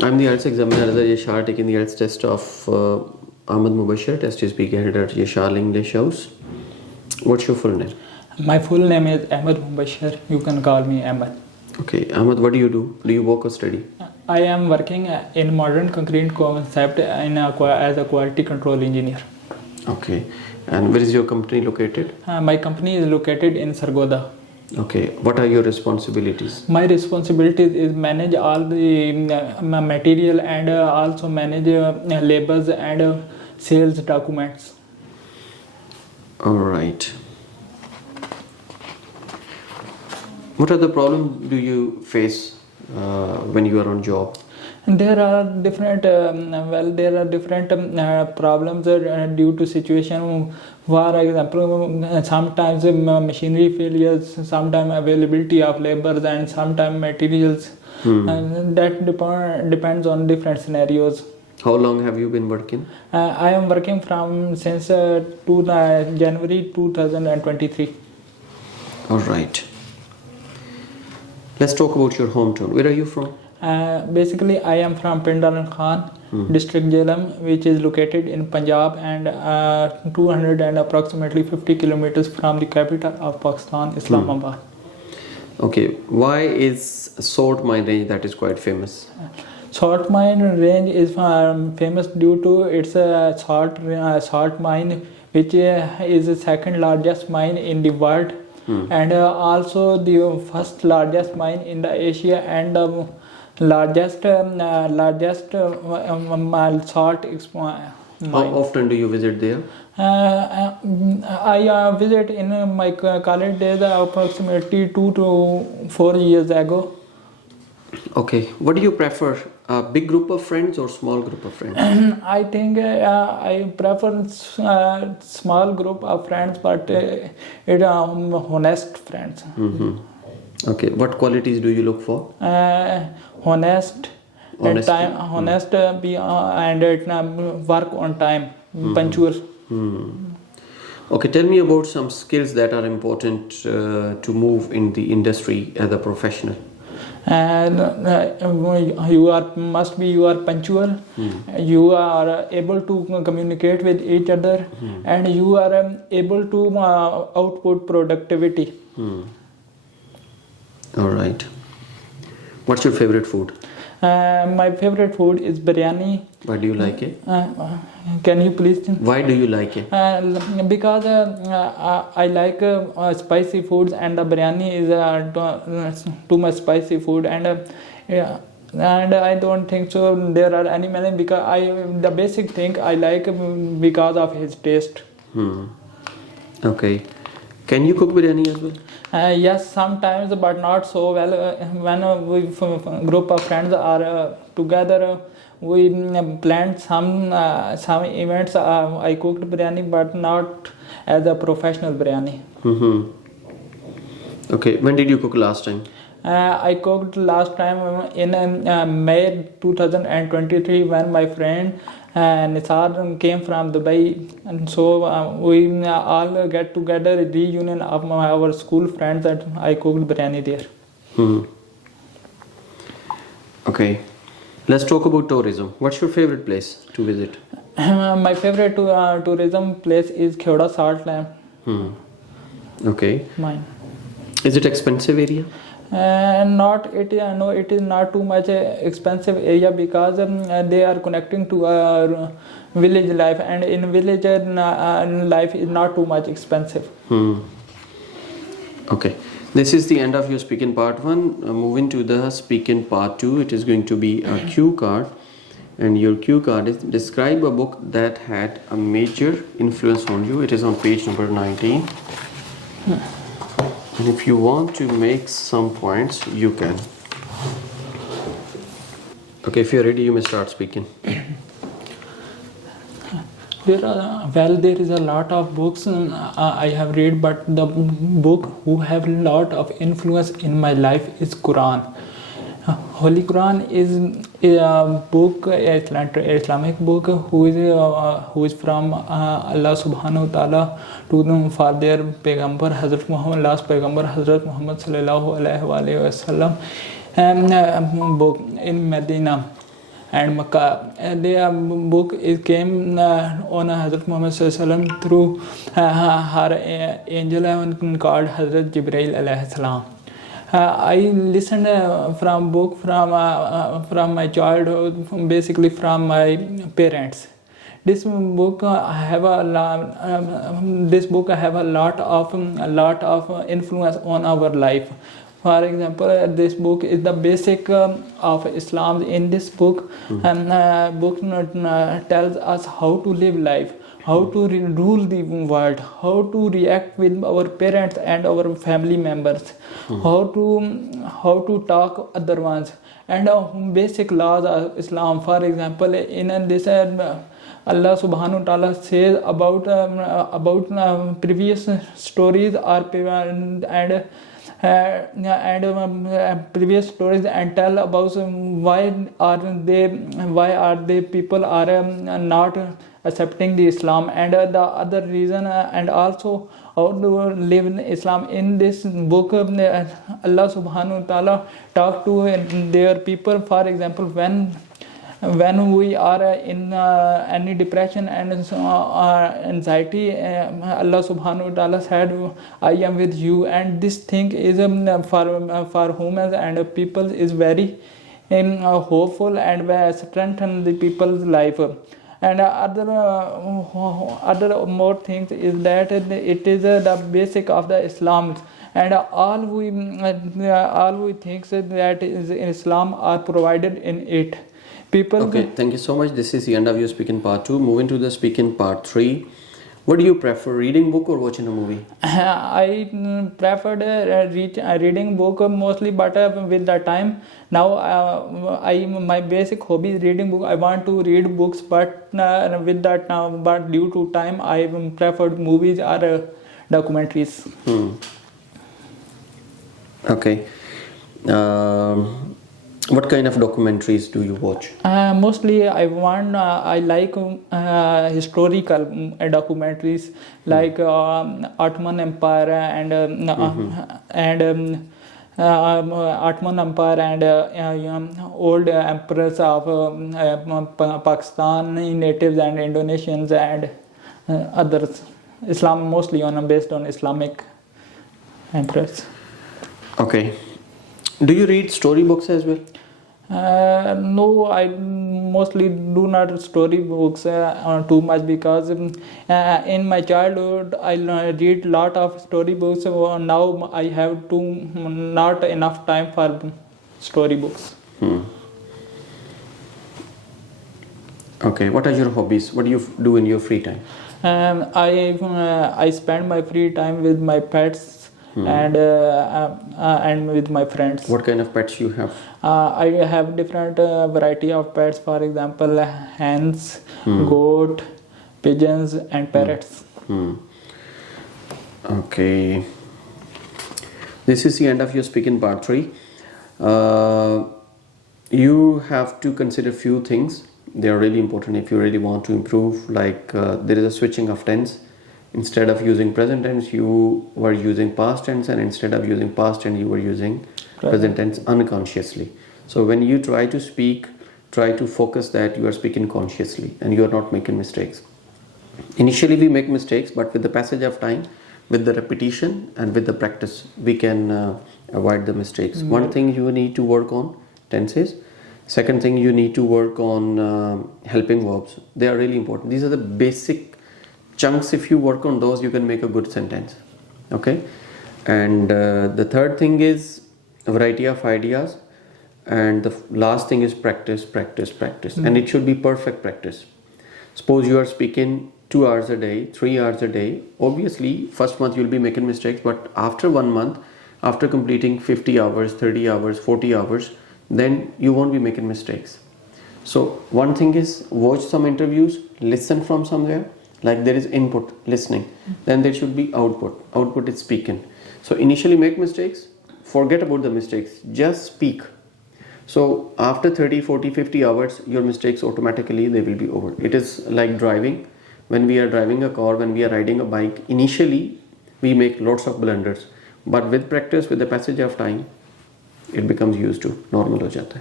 I'm the IELTS examiner as Yashal, taking the IELTS test of Ahmed Mubashir. Test is being held at Yashal English House. What's your full name? My full name is Ahmed Mubashir. You can call me Ahmed. Okay, Ahmed, what do you do? Do you work or study? I am working in modern concrete concept as a quality control engineer. Okay, and where is your company located? My company is located in Sargodha. Okay, what are your responsibilities? My responsibilities is manage all the material and also manage labels and sales documents. All right. What are the problems do you face when you are on job? There are different problems due to situation. For example, sometimes machinery failures, sometimes availability of laborers, and sometimes materials. And that depends on different scenarios. How long have you been working? I am working since January 2023. All right. Let's talk about your hometown. Where are you from? Basically, I am from Pindaran Khan, district Jhelum, which is located in Punjab and 200 and approximately 50 kilometers from the capital of Pakistan, Islamabad. Okay, why is salt mine range that is quite famous? Salt mine range is famous due to its salt mine, which is the second largest mine in the world, and also the first largest mine in the Asia and the largest salt mine. How often do you visit there? I visit in my college days approximately 2 to 4 years ago. Okay, what do you prefer? A big group of friends or small group of friends? I think I prefer small group of friends, but honest friends. Okay, what qualities do you look for? Honest, and time, honest, and work on time, punctual. Okay, tell me about some skills that are important to move in the industry as a professional. And you are punctual, you are able to communicate with each other, and you are able to output productivity. All right. What's your favorite food? My favorite food is biryani. Why do you like it? Can you please? Why do you like it? Because I like spicy foods, and the biryani is too much spicy food, and I don't think so there are any many, because the basic thing I like because of his taste. Okay. Can you cook biryani as well? Yes, sometimes, but not so well. When we group of friends are together, we planned some events. I cooked biryani, but not as a professional biryani. Okay, when did you cook last time? I cooked last time in May 2023 when my friend Nisar came from Dubai, and so we all get together, a reunion of our school friends, and I cooked biryani there. Okay, let's talk about tourism. What's your favorite place to visit? My favorite tourism place is Kheoda Salt Lamp. Okay. Mine. Is it expensive area? It is not too much expensive area, because they are connecting to village life, and in village life is not too much expensive. Okay, this is the end of your speaking part 1. Moving to the speaking part 2, it is going to be a cue card, and your cue card is describe a book that had a major influence on you. It is on page number 19. And if you want to make some points, you can. Okay, if you're ready, you may start speaking. There is a lot of books I have read, but the book who have a lot of influence in my life is Quran. Holy Quran is a book, Islamic book, who is from Allah Subhanahu wa Taala for their Paigambar Hazrat Muhammad, last Paigambar Hazrat Muhammad Sallallahu Alaihi Wasallam, book in Medina. and Makkah. Their book came on Hazrat Muhammad Sallallahu Alaihi Wasallam through her angel called Hazrat Jibreel Alaihi Salam. I listened from book from my childhood, basically from my parents. This book have a lot of influence on our life. For example, this book is the basic of Islam. In this book, book tells us how to live life, how to rule the world, how to react with our parents and our family members, how to talk other ones, and basic laws of Islam. For example, in this Allah subhanahu wa ta'ala says about previous stories previous stories and tell about why are they people are not accepting the Islam, and the other reason, and also how to live in Islam. In this book, Allah subhanahu wa ta'ala talk to their people. For example, when we are in any depression and anxiety, Allah subhanahu wa ta'ala said, I am with you, and this thing is for humans and people is very hopeful and strengthen the people's life. And other more things is that it is the basic of the Islam, and all we think that is in Islam are provided in it. People. Okay, thank you so much. This is the end of your speaking part 2. Moving to the speaking part 3. What do you prefer, reading book or watching a movie? I preferred reading book mostly, but with the time now my basic hobby is reading book. I want to read books, but with that now, but due to time, I preferred movies or documentaries. Okay. What kind of documentaries do you watch? Mostly I like historical documentaries like Ottoman Empire and Ottoman Empire and old emperors of Pakistani natives and Indonesians and others. Islam mostly based on Islamic emperors. Okay. Do you read storybooks as well? No, I mostly do not storybooks too much, because in my childhood I read lot of storybooks. Now I have not enough time for storybooks. Okay, what are your hobbies? What do you do in your free time? I spend my free time with my pets. And with my friends. What kind of pets you have? I have different variety of pets. For example, hens, goat, pigeons, and parrots. Okay. This is the end of your speaking part 3. You have to consider few things. They are really important if you really want to improve. Like there is a switching of tense. Instead of using present tense, you were using past tense, and instead of using past tense, you were using present tense unconsciously. So when you try to speak, try to focus that you are speaking consciously and you are not making mistakes. Initially we make mistakes, but with the passage of time, with the repetition and with the practice, we can avoid the mistakes. One thing you need to work on, tenses. Second thing, you need to work on helping verbs. They are really important. These are the basic chunks. If you work on those, you can make a good sentence. Okay. And the third thing is a variety of ideas, and the last thing is practice. And it should be perfect practice. Suppose you are speaking 2 hours a day, 3 hours a day. Obviously first month you'll be making mistakes, but after 1 month, after completing 50 hours, 30 hours, 40 hours, then you won't be making mistakes. So one thing is watch some interviews, listen from somewhere. Like there is input, listening, then there should be output. Output is speaking. So initially make mistakes, forget about the mistakes, just speak. So after 30, 40, 50 hours, your mistakes automatically, they will be over. It is like driving. When we are driving a car, when we are riding a bike, initially we make lots of blunders. But with practice, with the passage of time, it becomes used to, normal ho jata hai.